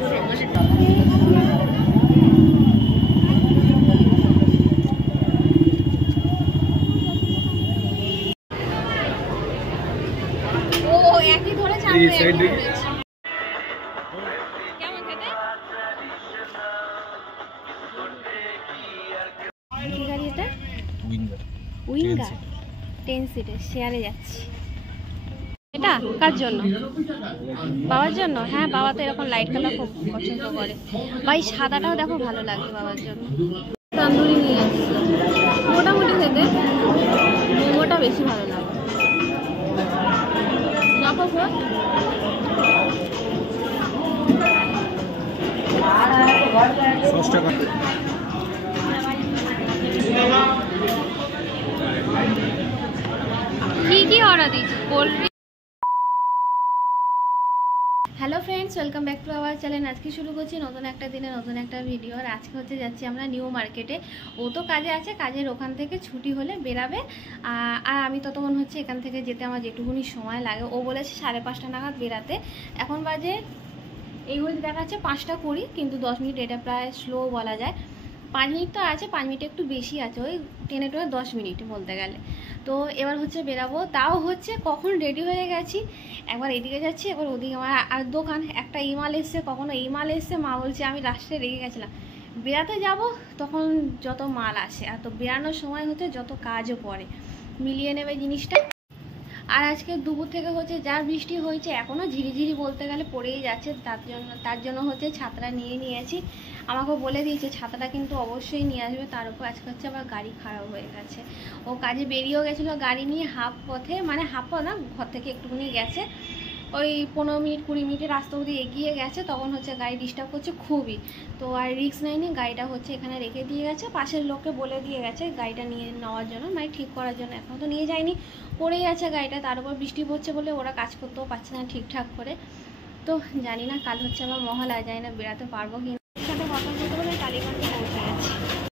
পাচ্ছে। ও একই ধরেছে, আমরা একই ধরেছি। কেমন খেতে? কি গাড়ি এটা? উইঙ্গার 10 সিটের শেয়ারে যাচ্ছি। এটা কার জন্য? বাবার জন্য? হ্যাঁ, বাবা তো এরকম লাইট কালার খুব পছন্দ করে। ভাই সাদাটাও দেখো ভালো লাগে বাবার জন্য। তন্দুরি নিয়ে যাচ্ছি, মোটামুটি খেতে মোমোটা বেশি ভালো লাগে। কি অর্ডার দিয়েছি? Cold drink. Hello friends, welcome back to our channel. আজকে শুরু করছি নতুন একটা দিনে নতুন একটা ভিডিও। আর আজকে হচ্ছে যাচ্ছি আমরা নিউ মার্কেটে। ও তো কাজে আছে, কাজের ওখান থেকে ছুটি হলে বেরাবে। আর আমি ততক্ষণ হচ্ছে এখান থেকে যেতে আমার যেটুকুনি সময় লাগে। ও বলেছে 5:30 নাগাদ বেরাতে। এখন বাজে এই ঘড়িতে দেখাচ্ছে 5:20, কিন্তু 10 মিনিট এটা প্রায় স্লো বলা যায়। 5 মিনিট তো আছে, 5 মিনিট একটু বেশি আছে, ওই টেনে 10 মিনিট বলতে গেলে। তো এবার হচ্ছে বেরাবো, তাও হচ্ছে কখন রেডি হয়ে গেছি। একবার এদিকে যাচ্ছি, একবার ওদিকে। আমার আর দোকান একটা ইমাল এসছে, কখনো এই মাল এসছে, মা বলছে আমি রাস্তায় রেগে গেছিলাম। বেরাতে যাব তখন যত মাল আসে, আর তো বেরানোর সময় হচ্ছে যত কাজও পড়ে, মিলিয়ে নেবে জিনিসটা। আর আজকে দুপুর থেকে হচ্ছে যা বৃষ্টি হয়েছে, এখনও ঝিরিঝিরি বলতে গেলে পড়েই যাচ্ছে। তার জন্য হচ্ছে ছাতাটা নিয়ে নিয়েছি। আমাকে বলে দিয়েছে ছাতাটা কিন্তু অবশ্যই নিয়ে আসবে। তার উপর আজকে হচ্ছে আবার গাড়ি খারাপ হয়ে গেছে। ও কাজে বেরিয়েও গেছিলো গাড়ি নিয়ে, হাফ পথে, মানে হাফ পথ না, ঘর থেকে একটুখানি গেছে, ওই 15 মিনিট 20 মিনিটের রাস্তা অবধি এগিয়ে গেছে। তখন হচ্ছে গাড়ি ডিস্টার্ব করছে খুবই। তো আর রিস্ক নেয়নি, গাড়িটা হচ্ছে এখানে রেখে দিয়ে গেছে। পাশের লোককে বলে দিয়ে গেছে গাড়িটা নিয়ে নেওয়ার জন্য, মানে ঠিক করার জন্য। এখন তো নিয়ে যায়নি, পড়েই আছে গাড়িটা। তার উপর বৃষ্টি পড়ছে বলে ওরা কাজ করতেও পারছে না ঠিকঠাক করে। তো জানি না কাল হচ্ছে আমার মহলা, যায় না বেরাতে পারবো কি না। সাথে কথা বলতে বলে কালীগঞ্জে পৌঁছে গেছে।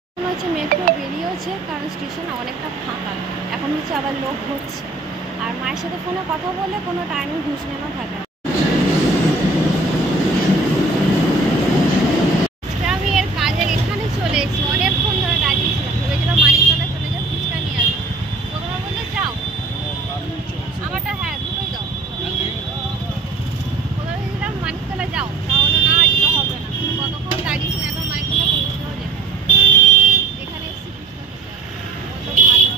এখন হচ্ছে মেট্রো বেরিয়েছে, কারণ স্টেশন অনেকটা ফাঁকা। এখন হচ্ছে আবার লোক হচ্ছে। আর মায়ের সাথে ফোনে কথা বলে কোনো টাইমে ঘুষ নেওয়া থাকে না। আমি এর কাজের এখানে চলে এসেছি, অনেকক্ষণ ধরে দাঁড়িয়েছিলাম। ভেবেছিলাম মানিকতলা চলে যাও, ফুচকা নিয়ে আসবো। প্রথমে বললে যাও, আমারটা হ্যাঁ দুটোই দাও। প্রথমে ভেবেছিলাম মানিকতলা যাও, তাহলে না আজকে হবে না। কতক্ষণ দাঁড়িয়েছি, এখন মানিকতলা পৌঁছেও যেতে। এখানে এসেছি ফুচকা খেতে, ভালো।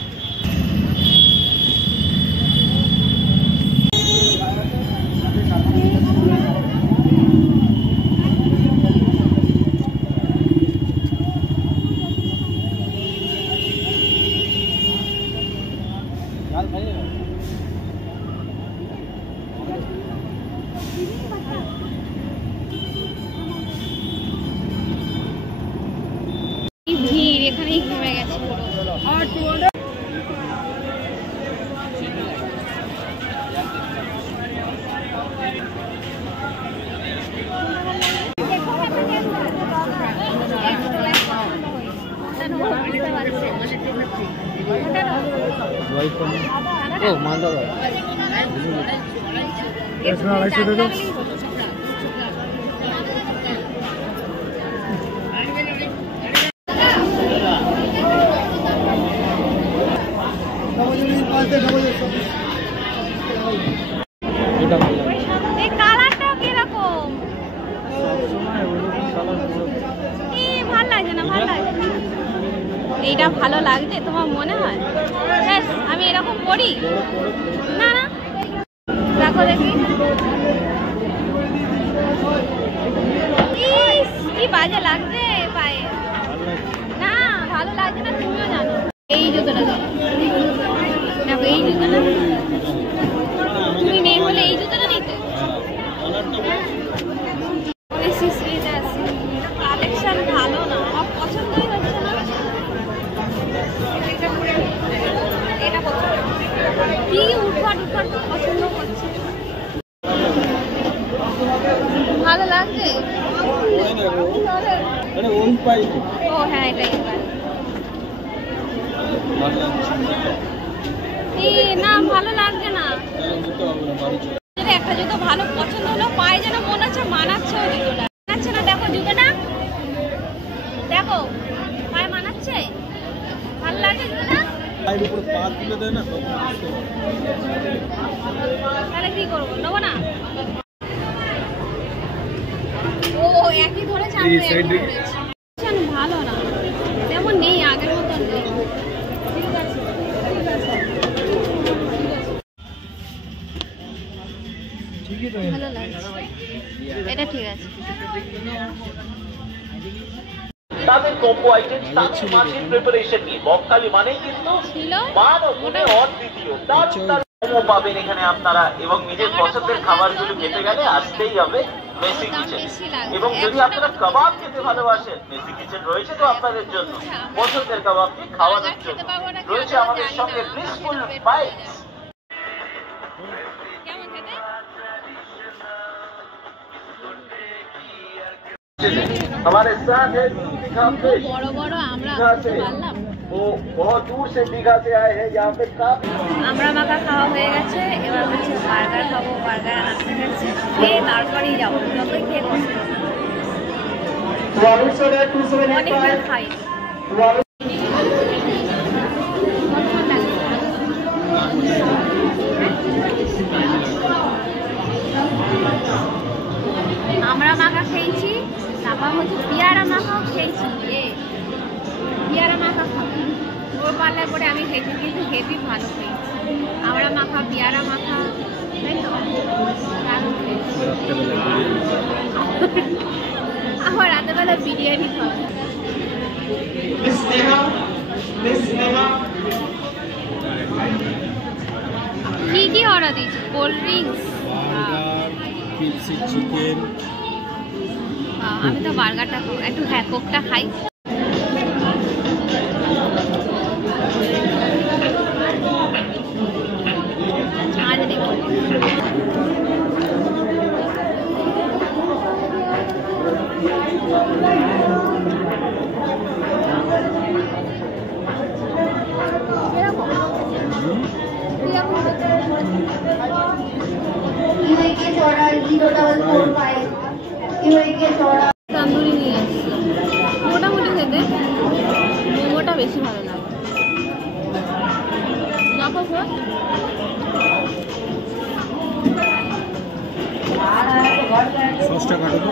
ভিড় এখানেই ঘুরে গেছে পুরো। কালারটাও কিরকম, ভাল লাগছে না? ভাল লাগছে, এইটা ভালো লাগছে তোমার মনে হয়? ব্যাস আমি এরকম করি না। না দেখো দেখি, কি বাজে লাগছে পায়ে। না ভালো লাগছে না, তুমিও জানো। এই জুতোটা দেখো, এই জুতোটা তুমি নেই বলে এই জুতোটা নিতে। কালেকশন ভালো না, আমার পছন্দই হচ্ছে না। এটা কি উঠবার পছন্দ করছে, ভালো লাগছে। ও হ্যাঁ, এটাই না, ভালো লাগছে না। একটা জুতো ভালো পছন্দ হলো, পায়ে যেন মনে হচ্ছে মানাচ্ছে ওই জুতোটা। তুলে দেয় না তাহলে কি করবো, নেবো না? ও একই ধরেছে, আমি একই ধরেছি। ভালো না, তেমন নেই, আগের মতন নেই। ঠিক আছে, ভালো লাগছে, এটা ঠিক আছে। তাদের কম্বো আইটেম তাদের মাছের প্রিপারেশন নিয়ে বকখালি মানেই কিন্তু মান ও গুণে অদ্বিতীয়। দারুণ মোমো পাবেন এখানে আপনারা, এবং নিজের পছন্দের খাবারগুলো খেতে গেলে আসতেই হবে মেসি কিচেন। এবং যদি আপনারা কাবাব খেতে ভালোবাসেন, মেসি কিচেন রয়েছে তো আপনাদের জন্য। পছন্দের কাবাবটি খাওয়ানোর জন্য রয়েছে আমাদের সঙ্গে ব্লিসফুল বাইটস। हमारे साथ है दीघा फिश। दीघा से वो बहुत दूर से दीघा से आए हैं यहाँ पे। আমরা মাখা খাওয়া হয়ে গেছে, এবার হচ্ছে বার্গার খাবো। বার্গার আনতে গেছে, খেয়ে তারপরেই যাবো, যতই খেয়ে বসে অনেকবার খাই। আমরা মাখা খেয়েছি, তারপর হচ্ছে পিয়ারা মাখাও খেয়েছি। পিয়ারা মাখা খাবো, ওর পাল্লায় পরে আমি খেয়েছি, কিন্তু হেভি ভালো খেয়েছি। আমরা মাখা, পিয়ারা মাখা, তাই তো দারুণ খেয়েছি। আমার রাতেবেলা বিরিয়ানি খাবো। কি কি অর্ডার দিয়েছি? Cold drinks, chicken. আমি তো বার্গারটা একটু, হ্যাঁ কোকটা খাই। আজ দেখি তন্দুরি নিয়ে এসেছি, মোটামুটি খেতে মোমোটা বেশি ভালো লাগে। সসটা কাটো তো।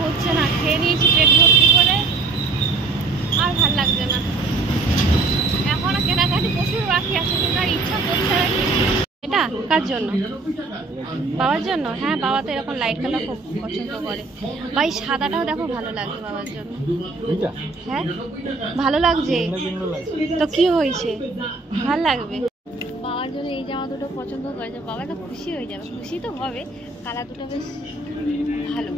হচ্ছে না, খেয়ে নিয়েছি পেট ভর্তি করে, আর ভাল লাগছে না। এখনো কেনাকাটি প্রচুর বাকি আছে, কিন্তু আর ইচ্ছা করছে না। এটা কার জন্য? বাবার জন্য? হ্যাঁ, বাবা তো এরকম লাইট কালার খুব পছন্দ করে। ভাই সাদাটাও দেখো ভালো লাগছে বাবার জন্য। হ্যাঁ ভালো লাগছে তো, কি হয়েছে, ভাল লাগবে। বাবার জন্য এই জামা দুটো পছন্দ করেছে, বাবা তো খুশি হয়ে যাবে। খুশি তো হবে, কালার দুটো বেশ ভালো।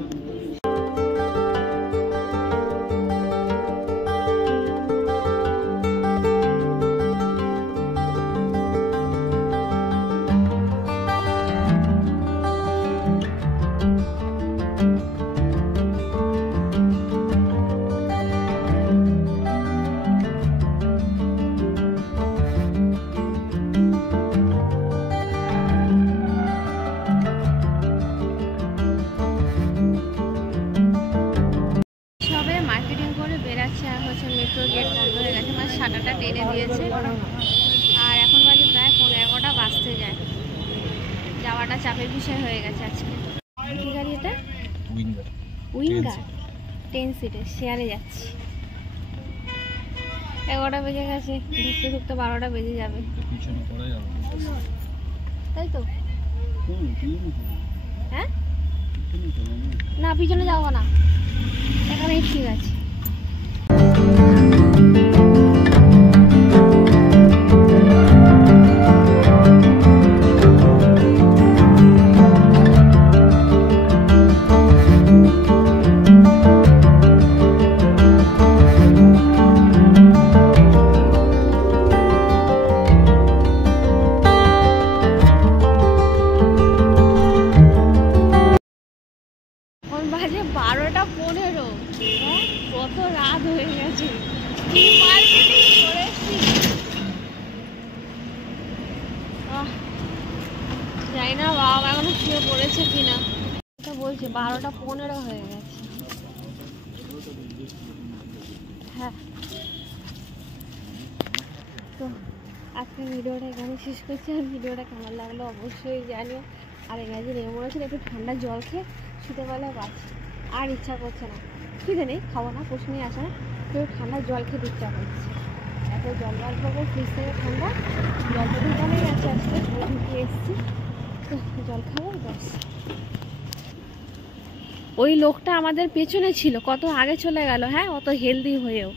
মেট্রো গেট বন্ধ হয়ে গেছে, মানে শাটারটা টেনে দিয়েছে। আর এখন বাজে প্রায় 11টা বাজতে যায়। যাওয়াটা চাপের বিষয় হয়ে গেছে আজকে। কি গাড়ি এটা? উইঙ্গার 10 সিটের শেয়ারে যাচ্ছি। 11টা বেজে গেছে, ঢুকতে ঢুকতে 12টা বেজে যাবে, তাই তো? হ্যাঁ না, পিছনে যাবো না, এখানেই ঠিক আছে। বাজে 12:15, কত রাত হয়ে গেছে। মার্কেটিং করেছি। জানি না বাবা এখনো শুয়ে পড়েছে কিনা। এটা বলছে 12টা 15 হয়ে গেছে। হ্যাঁ, তো আজকে ভিডিওটা এখানে শেষ করছি। আর ভিডিওটা কেমন লাগলো অবশ্যই জানিও। আর এখানে যে মনে হচ্ছে একটু ঠান্ডা জল খেয়ে শুতে পারলে বাঁচি। আর ইচ্ছা করছে না, খিদে নেই, খাবো না, প্রশ্নই আসে না, কেউ ঠান্ডা জল খেতে ইচ্ছা করছে। এত জল বার করবো ফ্রিজ থেকে ঠান্ডা জলটা ঢুকানোই আছে, আজকে ঢুকিয়ে এসেছি, তো জল খাবো ব্যাস। ওই লোকটা আমাদের পেছনে ছিল, কত আগে চলে গেল। হ্যাঁ, অত হেলদি হয়েও।